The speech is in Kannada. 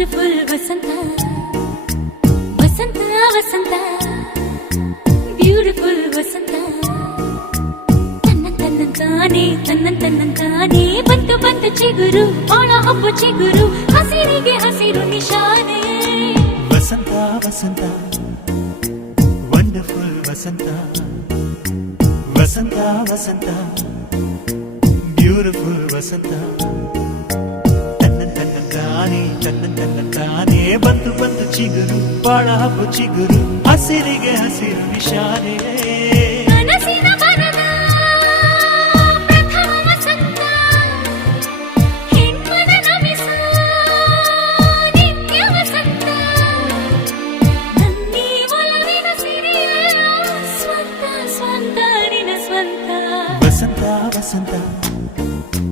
ಬ್ಯೂಟಿಫುಲ್ ವಸಂತ ವಸಂತ ವಸಂತ ಬ್ಯೂಟಿಫುಲ್ ವಸಂತ ತನ್ನಂತಾನೆ ಬಂತು ಬಂತು ಚಿಗುರು ಬಾಳ ಹಬ್ಬ ಚಿಗುರು ಹಸಿರಿಗೆ ಹಸಿರು ನಿಶಾನೆ ವಸಂತ ವಸಂತ ವಂಡರ್ಫುಲ್ ವಸಂತ ವಸಂತ ವಸಂತ ಬ್ಯೂಟಿಫುಲ್ ವಸಂತ ತನ್ನಂತಾನೆ ಬಂತು ಬಂತು ಚಿಗುರು ಬಾಳ ಹಬ್ಬ ಚಿಗುರು ಹಸಿರಿಗೆ ಹಸಿರು ನಿಶಾನೆ